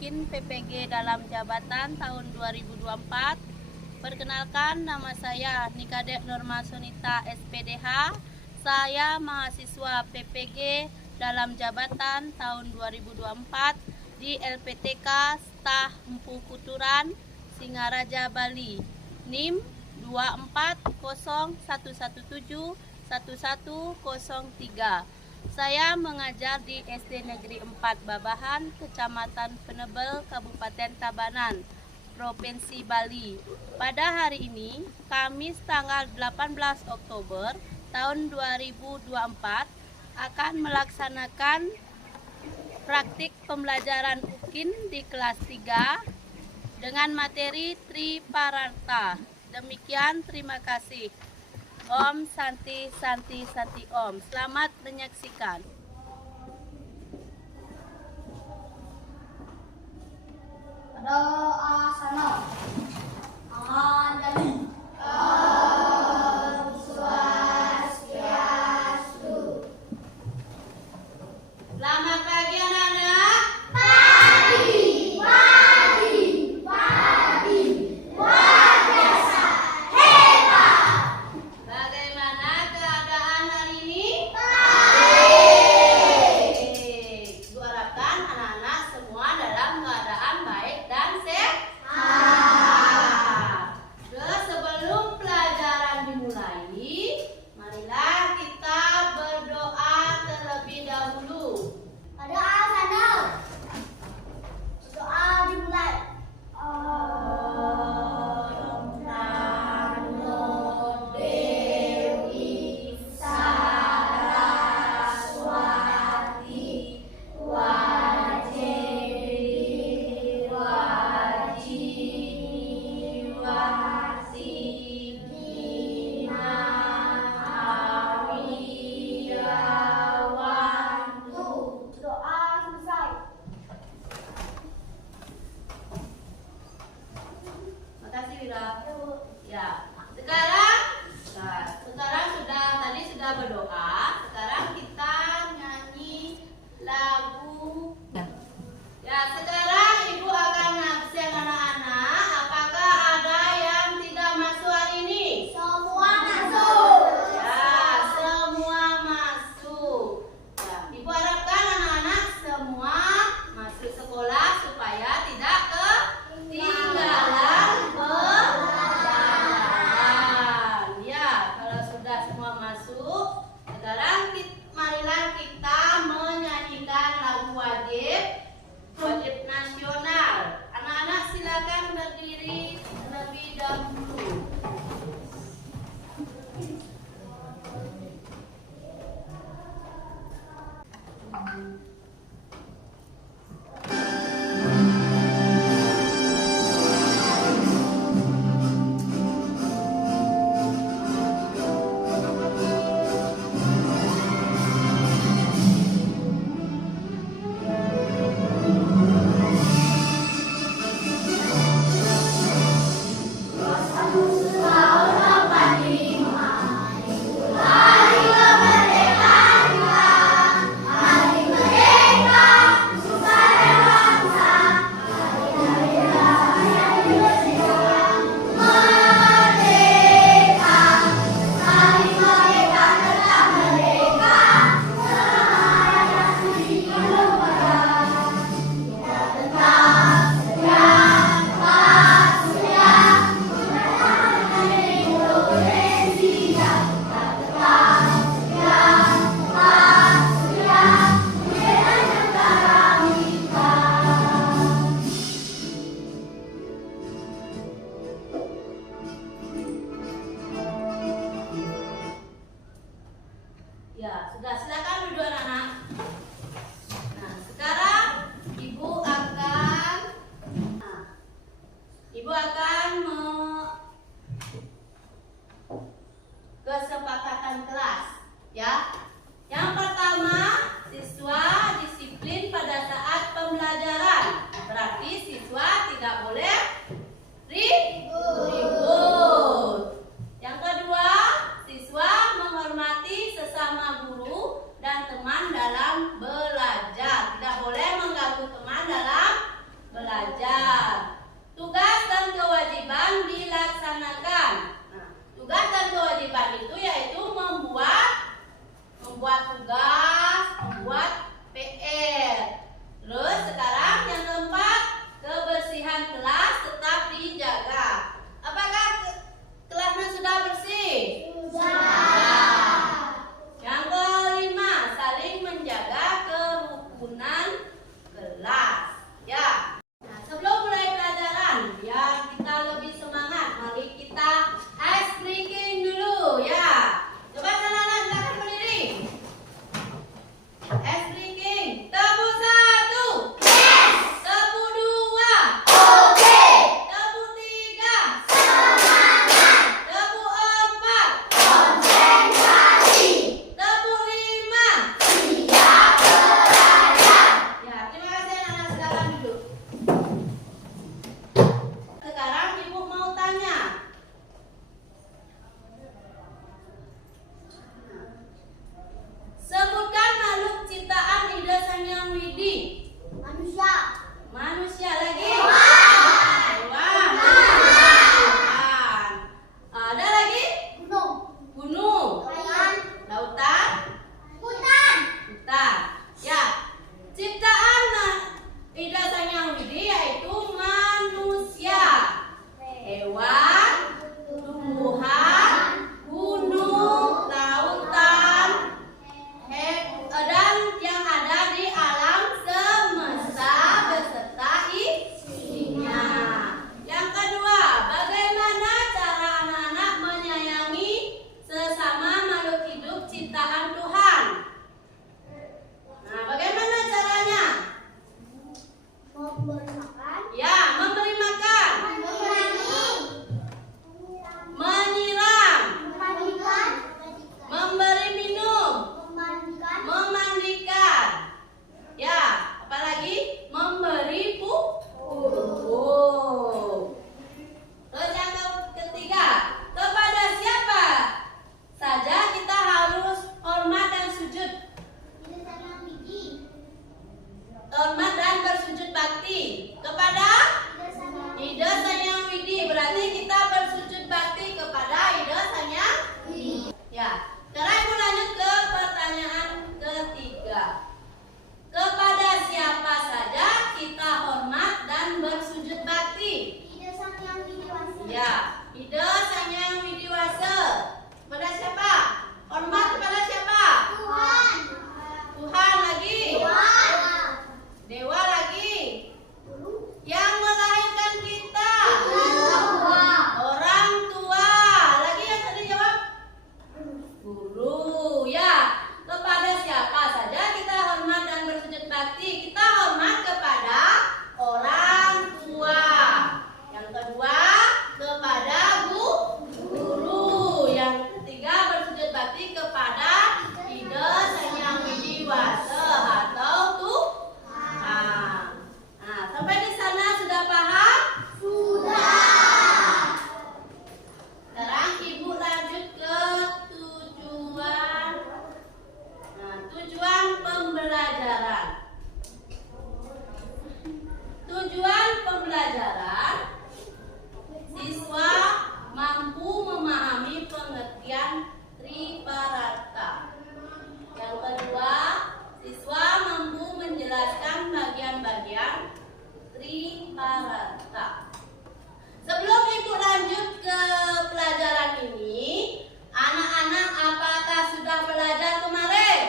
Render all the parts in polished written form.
UKIN PPG dalam jabatan tahun 2024. Perkenalkan, nama saya Nikadek Norma Sonita SPDH. Saya mahasiswa PPG dalam jabatan tahun 2024 di LPTK Stah Empu Kuturan, Singaraja, Bali. NIM 24011171103. Saya mengajar di SD Negeri 4 Babahan, Kecamatan Penebel, Kabupaten Tabanan, Provinsi Bali. Pada hari ini, Kamis tanggal 18 Oktober tahun 2024, akan melaksanakan praktik pembelajaran UKIN di kelas 3 dengan materi Triparata. Demikian, terima kasih. Om Santi Santi Santi Om. Selamat menyaksikan. Doa sana. Anjali. Om Swastiastu. Selamat pagi anak-anak. Pagi, pagi, pagi. Luar biasa, hebat. Bagaimana keadaan hari ini? Baik. memberi makan, Ya, memberi makan. mengurangi, Menyiram. memandikan, Memberi minum. memandikan, Memandikan. Ya, apalagi? Memberi pupuk. Terus yang ketiga, kepada siapa saja kita harus hormat dan sujud. tidak saling biji, Hormat dan bersujud bakti kepada tidak saling Ida Sanyang Widi. Berarti kita bersujud bakti kepada Ida Sanyang. Ya, sekarang ibu lanjut ke pertanyaan ketiga. Kepada siapa saja kita hormat dan bersujud bakti? tidak saling dewasa, Ya, Ida Sanyang Widiwasa. Kepada siapa? Hormat kepada siapa? Tuhan, Tuhan lagi. Tuhan, Dewa lagi. Yang melahirkan kita. Orang tua. Lagi yang tadi jawab? Guru. Ya, kepada siapa saja kita hormat dan bersujud bakti? Kita hormat kepada orang tua. Yang kedua, kepada guru. Yang ketiga, bersujud bakti kepada Ida Sanyang Widiwasa atau Tuhan. Nah, sampai di sana sudah paham? sudah, Sekarang ibu lanjut ke tujuan. Nah, tujuan pembelajaran. Tujuan pembelajaran, siswa mampu memahami pengertian Triparata. Yang kedua, siswa mampu menjelaskan bagian-bagian Triparata. Sebelum ibu lanjut ke pelajaran ini, anak-anak apakah sudah belajar kemarin?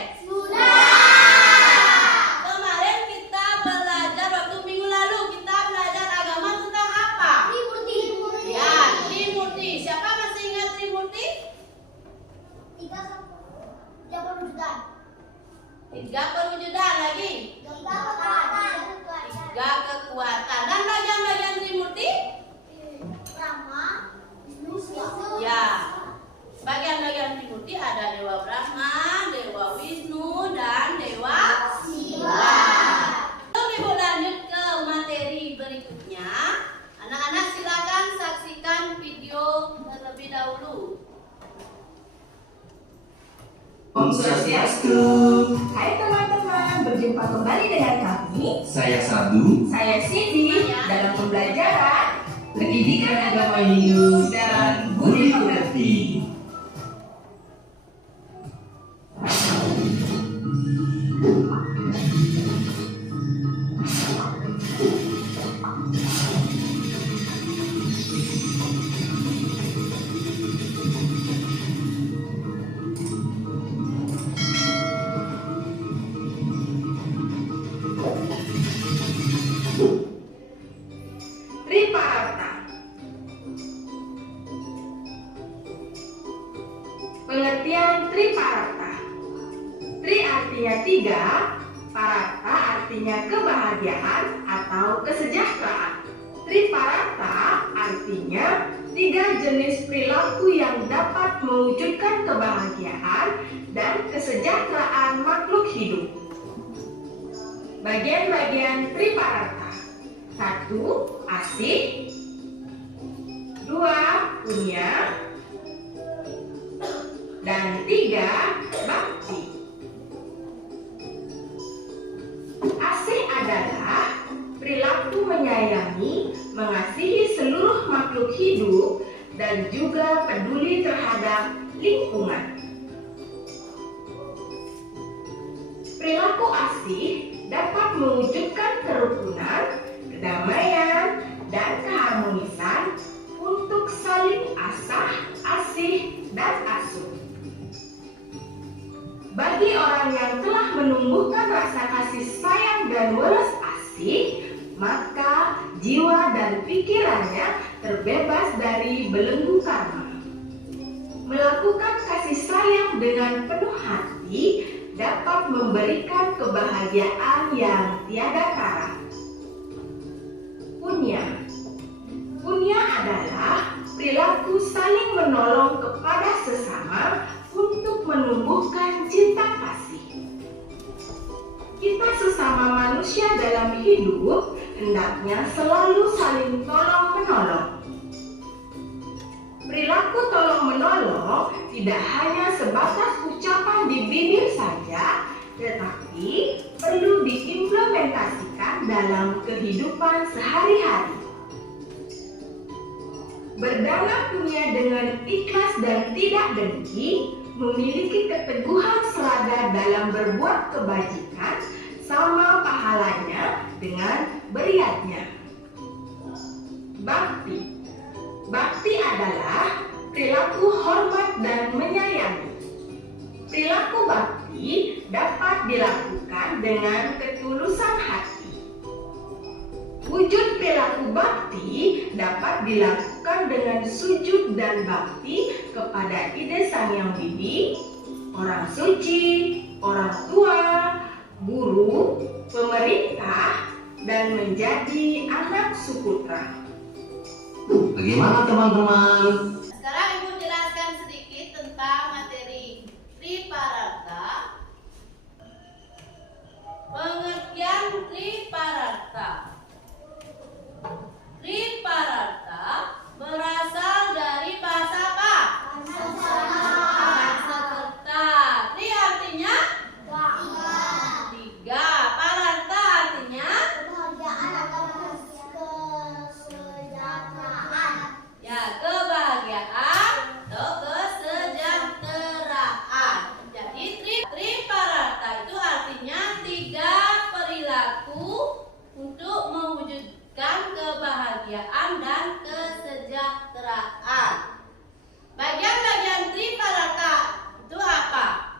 Kemarin kita belajar waktu minggu lalu kita belajar agama tentang apa? Ya, Trimurti. Siapa masih ingat Trimurti? Tiga perwujudan lagi. Tiga kekuatan. Dan bagian-bagian Trimurti? Ya. Bagian-bagian Trimurti ada Dewa Brahma, Dewa Wisnu, dan Dewa Siwa. Sebelum ibu lanjut ke materi berikutnya, anak-anak silakan saksikan video terlebih dahulu. Om Swastiastu. Hai teman-teman, berjumpa kembali dengan kami. Saya Sabdu. Saya Cindy dalam pembelajaran Pendidikan Agama Hindu dan Budi Pekerti. Triparata. Pengertian Triparata. Tri artinya tiga, parata artinya kebahagiaan atau kesejahteraan. Triparata artinya tiga jenis perilaku yang dapat mewujudkan kebahagiaan dan kesejahteraan makhluk hidup. Bagian-bagian Triparata. 1. Asih. 2. Punya. Dan 3. Bakti. Asih adalah perilaku menyayangi, mengasihi seluruh makhluk hidup, dan juga peduli terhadap lingkungan. Perilaku asih dapat mewujudkan kerukunan, kedamaian, dan keharmonisan untuk saling asih, dan asuh. Bagi orang yang telah menumbuhkan rasa kasih sayang dan welas asih, maka jiwa dan pikirannya terbebas dari belenggu karma. Melakukan kasih sayang dengan penuh hati dapat memberikan kebahagiaan yang tiada tara. punya. Punya adalah perilaku saling menolong kepada sesama untuk menumbuhkan cinta kasih. Kita sesama manusia dalam hidup hendaknya selalu saling tolong-menolong. Perilaku tolong-menolong tidak hanya sebatas ucapan di bibir saja, tetapi perlu diimplementasikan dalam kehidupan sehari-hari. Berdana punya dengan ikhlas dan tidak dengki, memiliki keteguhan selada dalam berbuat kebajikan, sama pahalanya dengan beriatnya. Bakti. Bakti adalah perilaku hormat dan menyayangi. Perilaku bakti dapat dilakukan dengan ketulusan hati. Wujud perilaku bakti dapat dilakukan dengan sujud dan bakti kepada Ide Sang Hyang Widi, orang suci, orang tua, guru, pemerintah, dan menjadi anak suputra. Bagaimana teman-teman? Sekarang Ibu jelaskan sedikit tentang materi Triparata. Pengertian Triparata. Triparata berasal dari bahasa apa? Sanskerta. Tri artinya tiga. Pararta artinya ya kebahagiaan atau kesejahteraan. Jadi Triparata itu artinya tiga perilaku untuk mewujudkan kebahagiaan dan kesejahteraan. Bagian-bagian Triparata itu apa?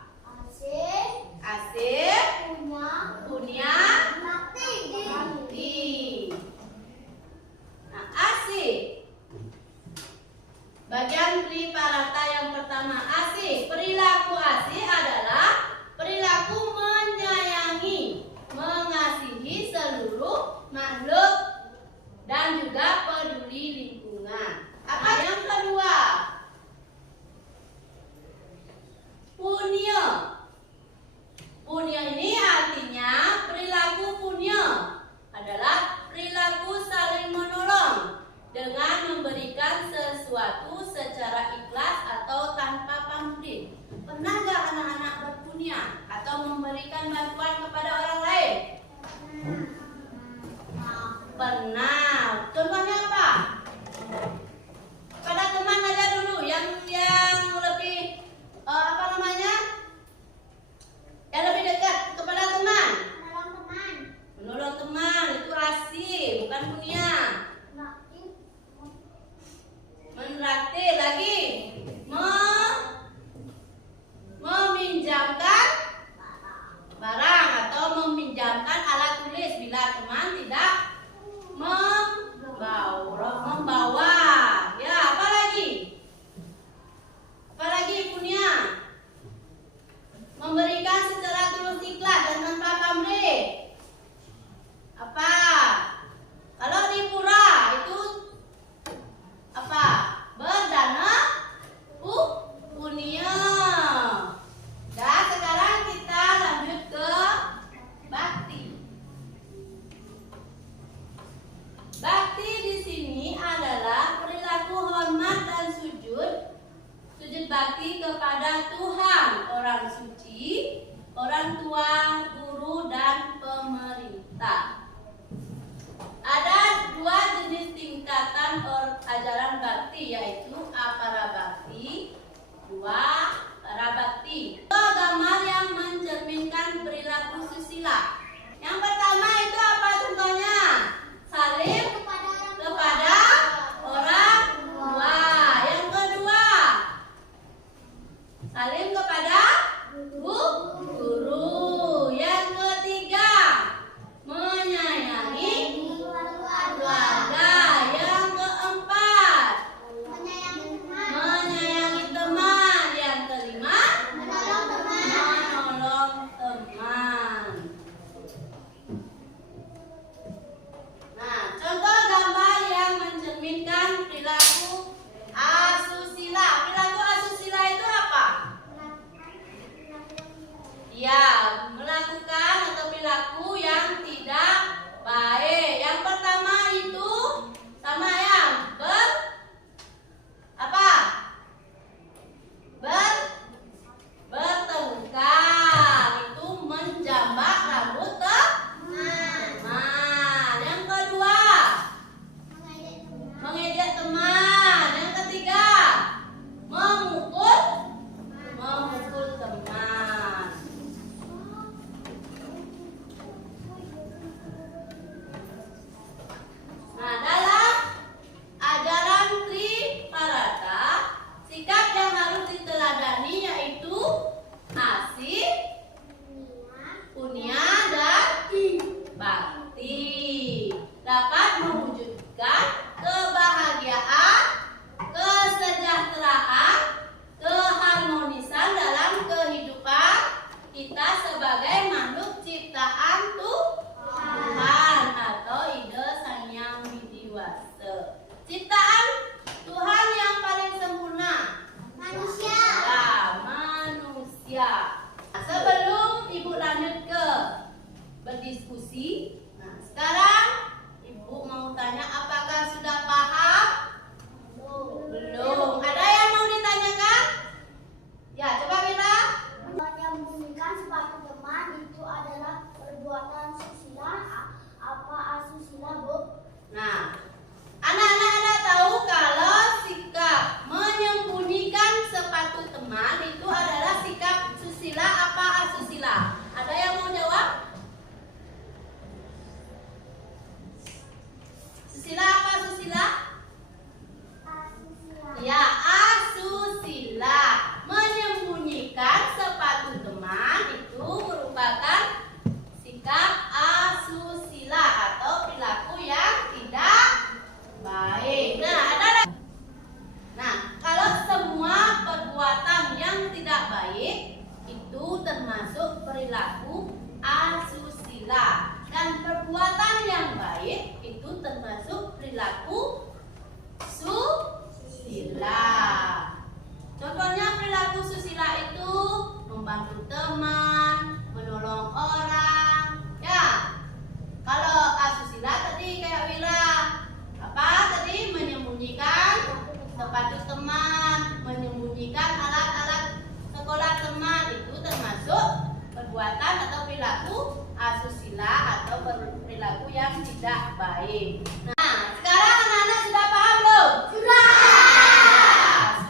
Asih, punya, bakti. Nah, asih. Bagian Triparata yang pertama, asih. Perilaku asih adalah perilaku menyayangi, mengasihi seluruh makhluk dan juga peduli lingkungan. Apa yang kedua? Punya. Punya ini artinya perilaku punya adalah perilaku saling menolong dengan memberikan sesuatu secara ikhlas atau tanpa pamrih. Pernah nggak anak-anak berpunya atau memberikan bantuan kepada orang lain? Pernah. Contohnya apa? Pada teman aja dulu yang lebih apa namanya? Yang lebih dekat kepada teman. Menolong teman itu asih, bukan punya. Menraktir lagi. Meminjamkan barang atau meminjamkan alat tulis bila teman tidak membawa. Ya, apa lagi? Apa lagi punya? Memberikan secara tulus ikhlas dan tanpa pamrih. Apa? Kalau di pura itu apa? Berdana punya. Dan sekarang kita lanjut ke bakti. Bakti di sini adalah perilaku hormat dan sujud bakti kepada Tuhan, orang suci, orang tua, guru, dan pemerintah. Ada dua jenis tingkatan ajaran bakti, yaitu aparabakti, parabakti. Agama yang mencerminkan perilaku susila. Yang pertama itu apa contohnya? Salim kepada orang tua. Yang kedua, salim kepada guru. Yang ketiga, menyayangi keluarga. Yang keempat, dapat mewujudkan kebahagiaan, kesejahteraan, keharmonisan dalam kehidupan kita sebagai makhluk ciptaan Tuhan atau ide Sang Hyang Widiwasa. Ciptaan Tuhan yang paling sempurna, Manusia. ya, manusia. Sebelum Ibu lanjut ke berdiskusi, nah sekarang Ibu mau tanya, apakah sudah paham? Belum. Ada yang mau ditanyakan? Ya, coba Mira. Menyembunyikan sepatu teman itu adalah perbuatan susila. Apa asusila, Bu? Nah, anak-anak ada tahu kalau sikap menyembunyikan sepatu teman itu adalah sikap susila apa asusila? Ada yang mau jawab? Susila apa susila? Asusila. Ya, asusila. Menyembunyikan sepatu teman itu merupakan sikap asusila atau perilaku yang tidak baik. Nah, kalau semua perbuatan yang tidak baik itu termasuk perilaku asusila, dan perbuatan yang baik itu termasuk perilaku susila. Contohnya perilaku susila itu membantu teman, menolong orang. Ya, kalau asusila tadi kayak Wira, apa tadi? Menyembunyikan sepatu teman, menyembunyikan alat-alat sekolah teman, itu termasuk perbuatan atau perilaku asusila atau perilaku yang tidak baik. Nah, sekarang anak-anak sudah paham belum? Sudah.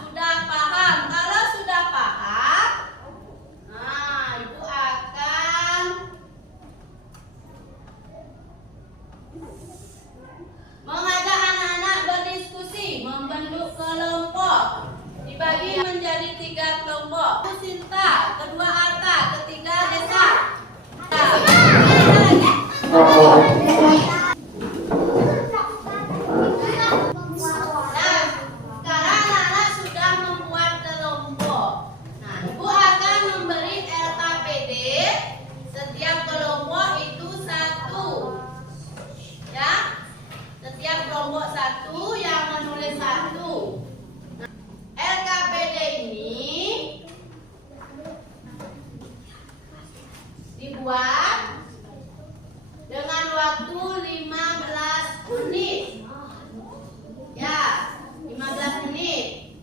Sudah paham. Kalau sudah paham, nah Ibu akan mengajak anak-anak berdiskusi, membentuk kelompok. Dibagi menjadi 3 kelompok. Satu Sinta, kedua Arta, ketiga Desa. Sekarang anak-anak sudah membuat kelompok. Nah, Ibu akan memberi LKPD. Setiap kelompok itu 1. Ya, setiap kelompok 1 yang menulis 1. Nah, LKPD ini dibuat dengan waktu 15 menit. Ya, 15 menit.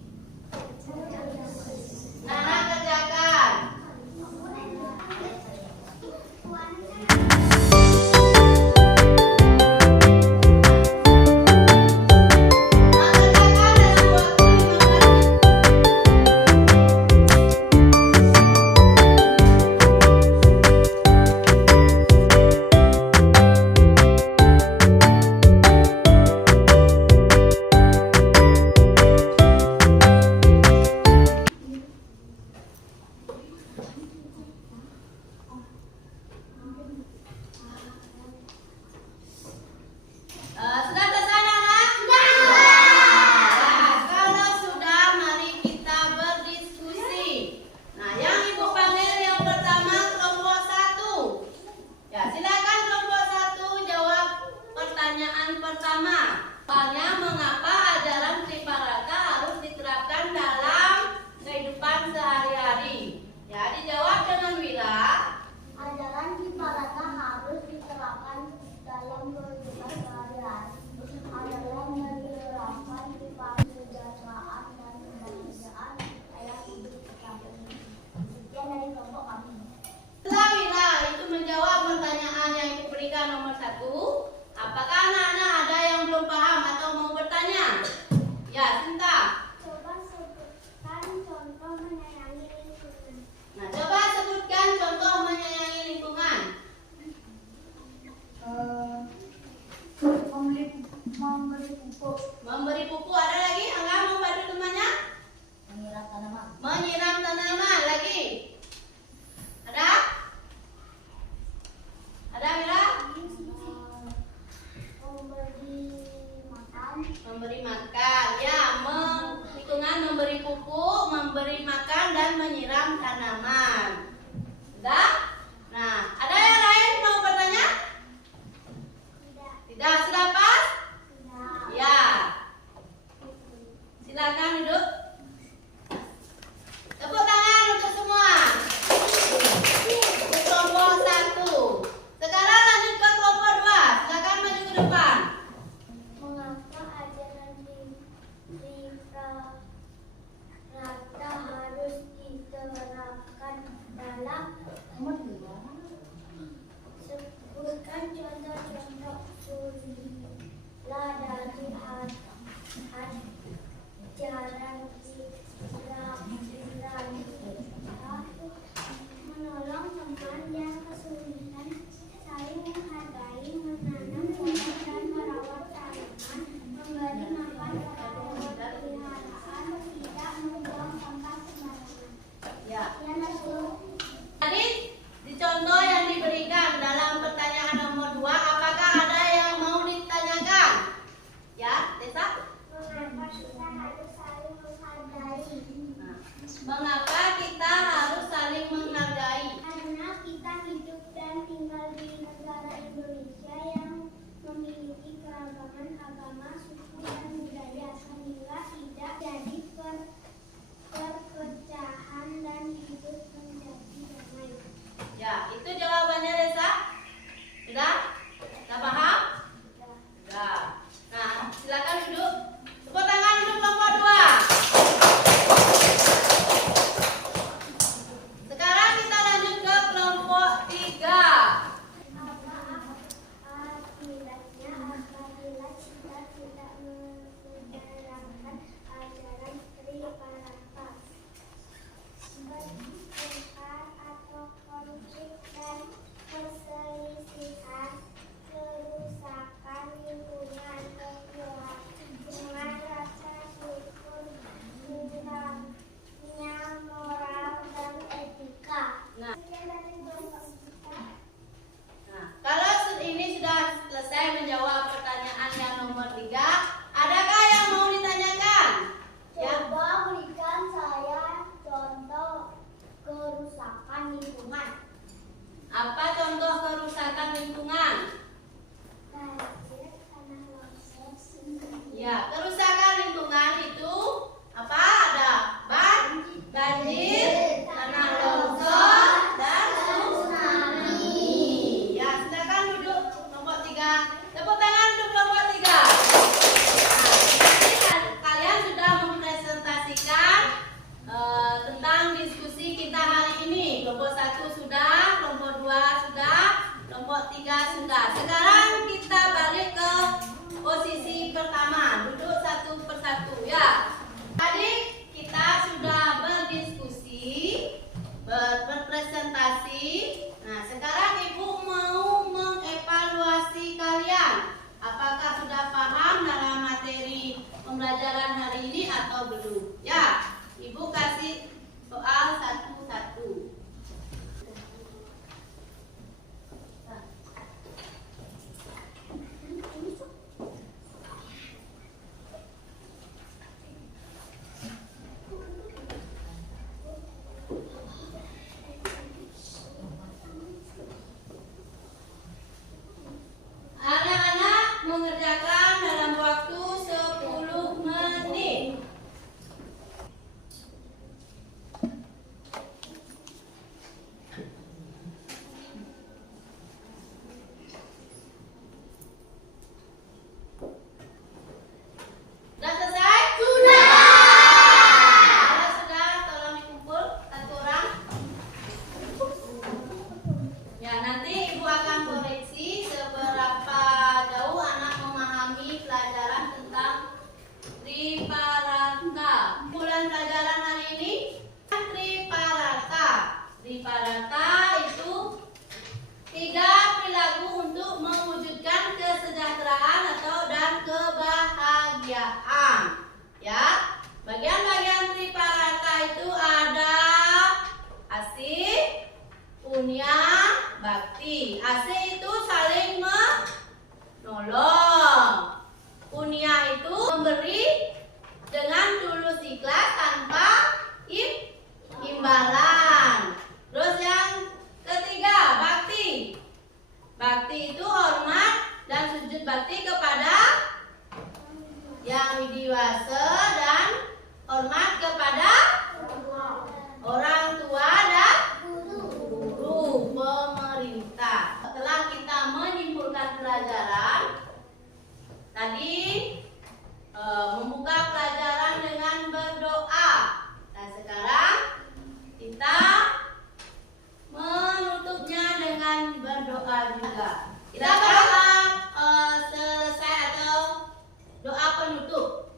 Nana kerjakan. Sudah selesai, Nana? Sudah. Kalau sudah, mari kita berdiskusi. Nah, yang Ibu panggil yang pertama kelompok 1. Ya, silakan kelompok 1 jawab pertanyaan pertama. Soalnya, mengapa ajaran Triparata harus diterapkan dalam kehidupan sehari-hari? Ya, dijawab dengan Wira. Ajaran Triparata harus diterapkan dalam kehidupan sehari-hari. Adalah menerapkan kesejahteraan dan kebahagiaan ayat hidup kita. Sekian dari kelompok kami. Setelah Wira itu menjawab pertanyaan yang Ibu berikan nomor 1, apakah anak-anak ada yang belum paham atau mau bertanya? Ya, Sinta. Coba sebutkan contoh menyayangi lingkungan. Nah, coba sebutkan contoh menyayangi lingkungan. Memberi pupuk. Memberi pupuk, ada lagi? Angga mau bantu temannya? Menyiram tanaman. Menyiram tanaman, lagi? Ada? Ada, Wira? Memberi Memberi makan. Ya, hitungan memberi pupuk, memberi makan dan menyiram tanaman. Sudah? Nah, ada yang lain mau bertanya? Tidak, sudah pas? Ya. Silakan duduk. Tepuk tangan untuk semua. Untuk kelompok 1. Sekarang lanjut ke kelompok 2. Silakan maju ke depan. Mengapa ajaran rata harus diterapkan dalam sebutkan contoh-contoh surilah dari ajaran menolong teman yang kesulitan, saling menghargai, menanam pohon dan merawat tanaman, memberi makan kepada hewan peliharaan, tidak membuang sampah sembarangan. Ya. Ya, Nasul. Tadi di contoh yang diberikan dalam pertanyaan nomor 2, apakah ada yang mau ditanyakan? Ya, Desa? Mengapa kita harus saling menghargai? Nah, mengapa kita harus saling menghargai? Karena kita hidup dan tinggal di negara Indonesia yang memiliki keragaman agama, suku, dan budaya, sehingga tidak jadi perpecahan dan hidup menjadi damai. Ya, itu jawabannya Desa. Sudah? Sudah paham? Sudah. Nah, silakan duduk. Tepuk tangan untuk kelompok 2. Sekarang kita lanjut ke kelompok 3. Apa akibatnya apabila kita tidak menerapkan ajaran Triparata? Pertengkar atau konflik dan perselisihan, kerusakan lingkungan, kehilangan rasa syukur, hilangnya moral dan etika. Nah. Sekian dari kelompok kita. Nah, kalau ini sudah selesai menjawab pertanyaan yang nomor 3, adakah yang mau ditanyakan? Ya. Coba berikan saya contoh kerusakan lingkungan. Apa contoh kerusakan lingkungan? Banjir, tanah longsor, Ya, kerusakan lingkungan itu apa? Ada banjir, tanah longsor, dan tsunami. Ya, silakan duduk kelompok 3. Tepuk tangan untuk kelompok 3. Nah, ini kalian sudah mempresentasikan tentang diskusi kita hari ini. Kelompok 1 sudah, kelompok 2 sudah, kelompok 3 sudah. Sekarang kita balik ke posisi pertama, duduk satu persatu ya. Tadi kita sudah berdiskusi, berpresentasi. Nah, sekarang Ibu mau mengevaluasi kalian. Apakah sudah paham dalam materi pembelajaran hari ini atau belum? Ya, Ibu kasih soal satu-satu. Anak-anak mengerjakan dalam waktu 10 menit. Sudah selesai? Sudah. Sudah, tolong dikumpul satu orang. Ya, nanti Ibu akan koreksi seberapa jauh anak memahami pelajaran tentang Triparata. Bulan pelajaran hari ini Triparata. Triparata itu 3 perilaku untuk mewujudkan kesejahteraan dan kebahagiaan. Ya, bagian-bagian Triparata itu ada asih, punya, bakti. Asih itu saling menolong. Punya itu dewasa dan hormat kepada orang tua dan guru, pemerintah. Setelah kita menyimpulkan pelajaran tadi, membuka pelajaran dengan berdoa. Dan sekarang kita menutupnya dengan berdoa juga. Kita berdoa selesai atau doa penutup.